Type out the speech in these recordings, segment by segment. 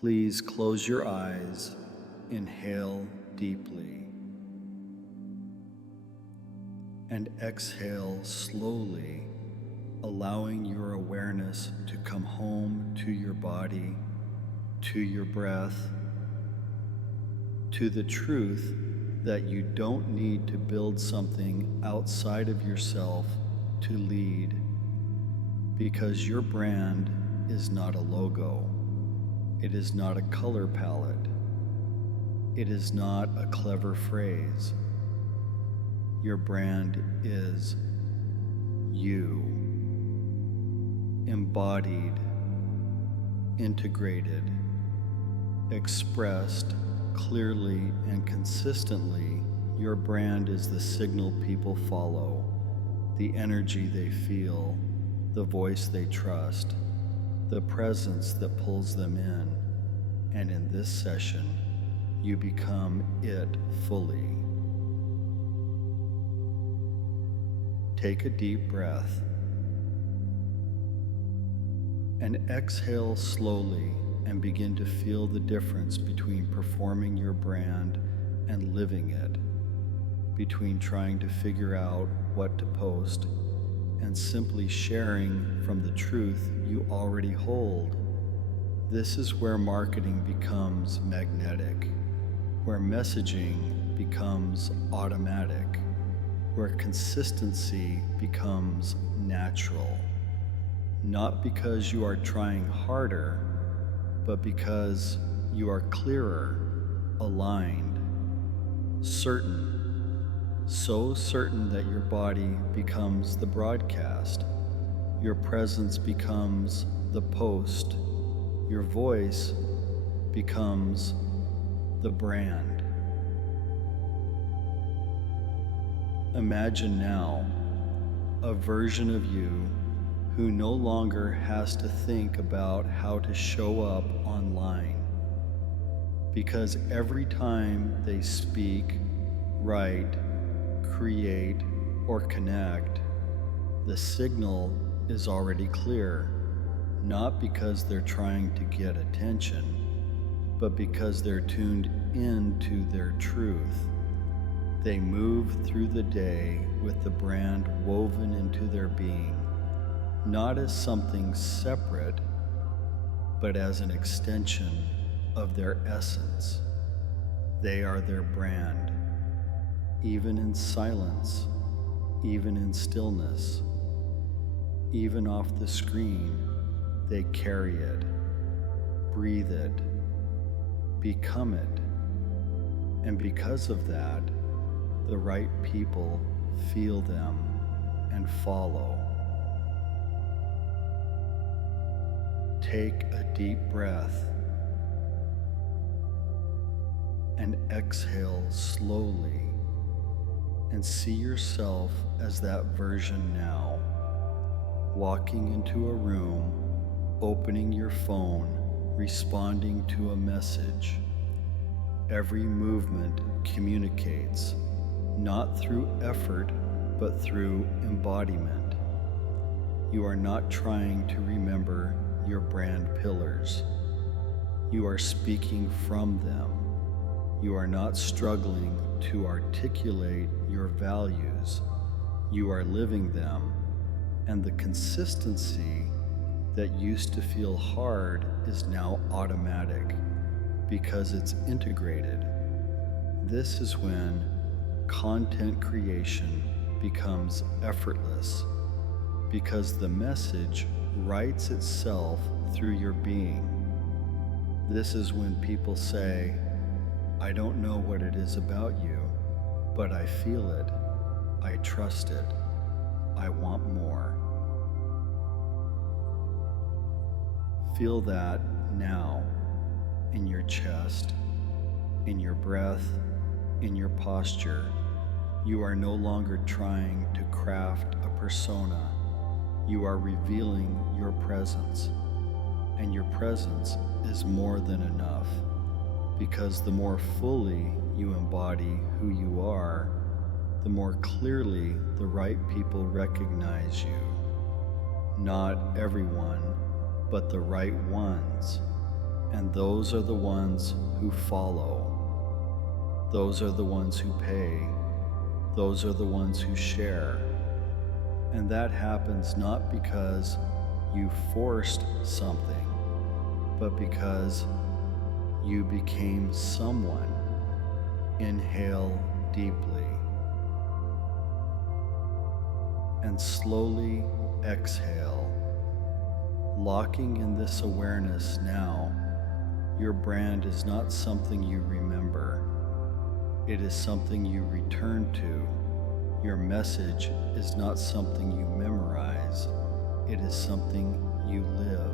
Please close your eyes, inhale deeply, and exhale slowly, allowing your awareness to come home to your body, to your breath, to the truth that you don't need to build something outside of yourself to lead, because your brand is not a logo. It is not a color palette. It is not a clever phrase. Your brand is you, embodied, integrated, expressed clearly and consistently. Your brand is the signal people follow, the energy they feel, the voice they trust, the presence that pulls them in. And in this session, you become it fully. Take a deep breath and exhale slowly, and begin to feel the difference between performing your brand and living it, between trying to figure out what to post and simply sharing from the truth you already hold. This is where marketing becomes magnetic, where messaging becomes automatic, where consistency becomes natural. Not because you are trying harder, but because you are clearer, aligned, certain. So certain that your body becomes the broadcast, your presence becomes the post, your voice becomes the brand. Imagine now a version of you who no longer has to think about how to show up online, because every time they speak, write, create, or connect, the signal is already clear, not because they're trying to get attention, but because they're tuned into their truth. They move through the day with the brand woven into their being, not as something separate, but as an extension of their essence. They are their brand. Even in silence, even in stillness, even off the screen, they carry it, breathe it, become it. And because of that, the right people feel them and follow. Take a deep breath and exhale slowly, and see yourself as that version now, walking into a room, opening your phone, responding to a message. Every movement communicates, not through effort, but through embodiment. You are not trying to remember your brand pillars. You are speaking from them. You are not struggling to articulate your values. You are living them, and the consistency that used to feel hard is now automatic because it's integrated. This is when content creation becomes effortless, because the message writes itself through your being. This is when people say, "I don't know what it is about you, but I feel it, I trust it, I want more." Feel that now, in your chest, in your breath, in your posture. You are no longer trying to craft a persona. You are revealing your presence, and your presence is more than enough, because the more fully you embody who you are, the more clearly the right people recognize you. Not everyone, but the right ones. And those are the ones who follow. Those are the ones who pay. Those are the ones who share. And that happens not because you forced something, but because you became someone. Inhale deeply. And slowly exhale. Locking in this awareness now, your brand is not something you remember. It is something you return to. Your message is not something you memorize. It is something you live.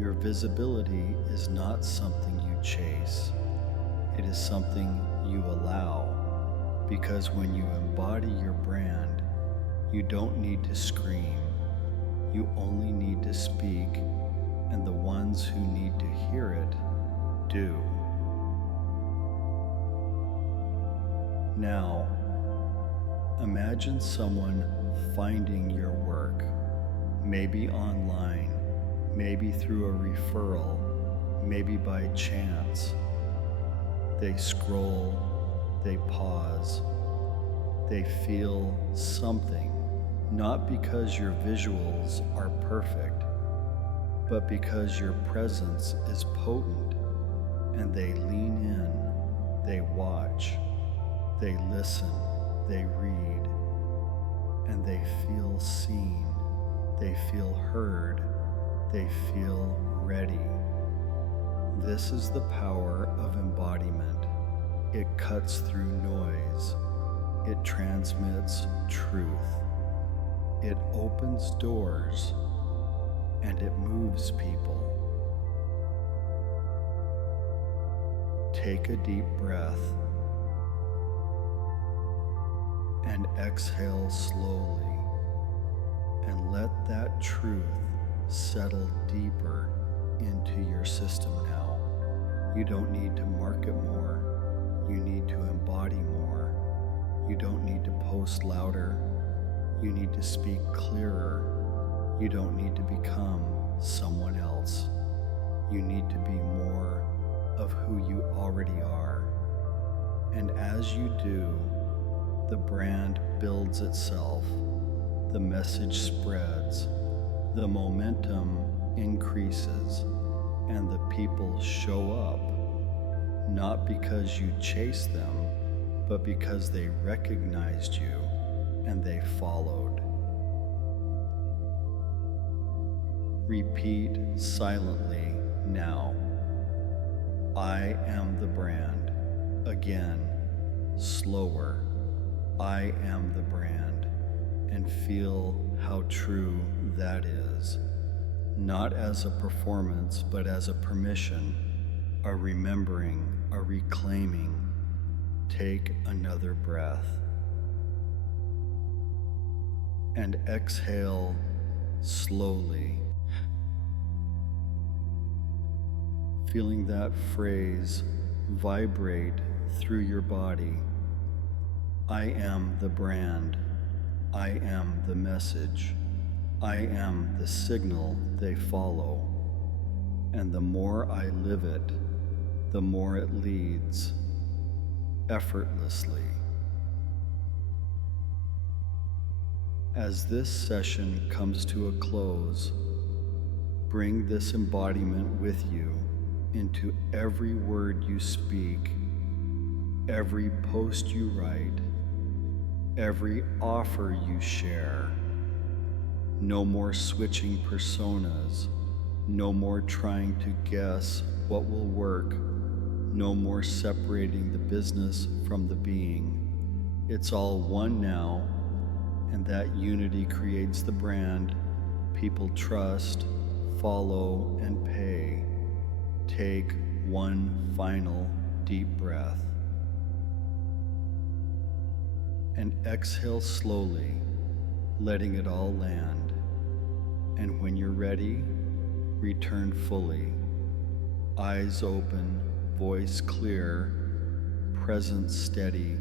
Your visibility is not something you chase. It is something you allow. Because when you embody your brand, you don't need to scream. You only need to speak, and the ones who need to hear it do. Now, imagine someone finding your work, maybe online, maybe through a referral, maybe by chance. They scroll, they pause, they feel something, not because your visuals are perfect, but because your presence is potent, and they lean in, they watch, they listen, they read, and they feel seen, they feel heard, they feel ready. This is the power of embodiment. It cuts through noise. It transmits truth. It opens doors, and it moves people. Take a deep breath and exhale slowly, and let that truth settle deeper into your system now. You don't need to market more. You need to embody more. You don't need to post louder. You need to speak clearer. You don't need to become someone else. You need to be more of who you already are. And as you do, the brand builds itself. The message spreads. The momentum increases. And the people show up, not because you chased them, but because they recognized you and they followed. Repeat silently now. I am the brand. Again, slower. I am the brand. And feel how true that is. Not as a performance, but as a permission, a remembering, a reclaiming. Take another breath. And exhale slowly. Feeling that phrase vibrate through your body. I am the brand. I am the message. I am the signal they follow. And the more I live it, the more it leads, effortlessly. As this session comes to a close, bring this embodiment with you into every word you speak, every post you write, every offer you share. No more switching personas, no more trying to guess what will work, no more separating the business from the being. It's all one now, and that unity creates the brand people trust, follow, and pay. Take one final deep breath. And exhale slowly, letting it all land. And when you're ready, return fully. Eyes open, voice clear, presence steady,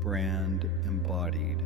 brand embodied.